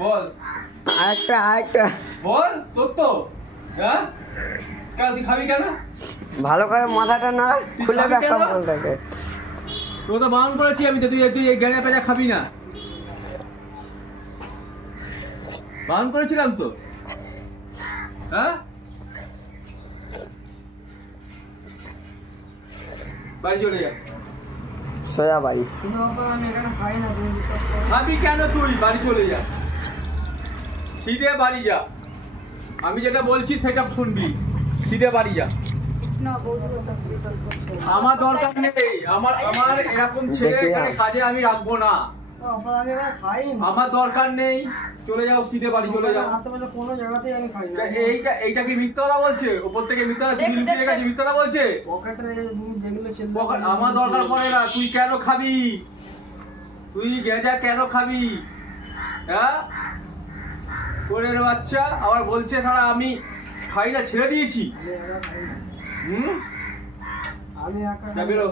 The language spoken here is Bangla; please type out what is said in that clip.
বল আরেকটা বল তোর তো হ্যাঁ কেন তুই খাবি কেন? ভালো করে মাথাটা না খুলে খাবি দেখা কেন? বলতে তোকে তো বারণ করেছি আমি তো, তুই এই গ্যাঁজা পেঁজা খাবি না, বারণ করেছিলাম তো। হ্যাঁ বাড়ি চলে যা। সোজা বাড়ি। আমি এখানে খাই না, তুমি বিশ্বাস করো। খাবি কেন তুই? বাড়ি চলে যা, সিধে বাড়ি যা। আমি যেটা বলছি সেটা শুনবি, সিধে বাড়ি যা। না বৌদি কথা বিশ্বাস করছো। আমার দরকার নেই, আমার আমার এরকম ছেলে দেখে এখানে কাজে আমি রাখবো না, আবার আমি এখানে খাই না। আমার দরকার নেই। চলে যাও, সিধে বাড়ি চলে যাও। আশেপাশে কোনো জায়গাতেই আমি খাই না। এইটা কি মিথ্যা কথা বলছে? ওপর থেকে মিথ্যা কথা, তুমি লুকিয়ে গেছে মিথ্যা কথা বলছে। পকেটে তুমি যেগুলো ছিল আমার দরকার পড়ে না। তুই কেন খাবি? তুই গেঁজা কেন খাবি? হ্যাঁ কোরের বাচ্চা আবার বলছে তারা আমি খাই না, ছেড়ে দিয়েছি। আমি একা খাই না। হুম আমি একা যা খাই না। বেরো।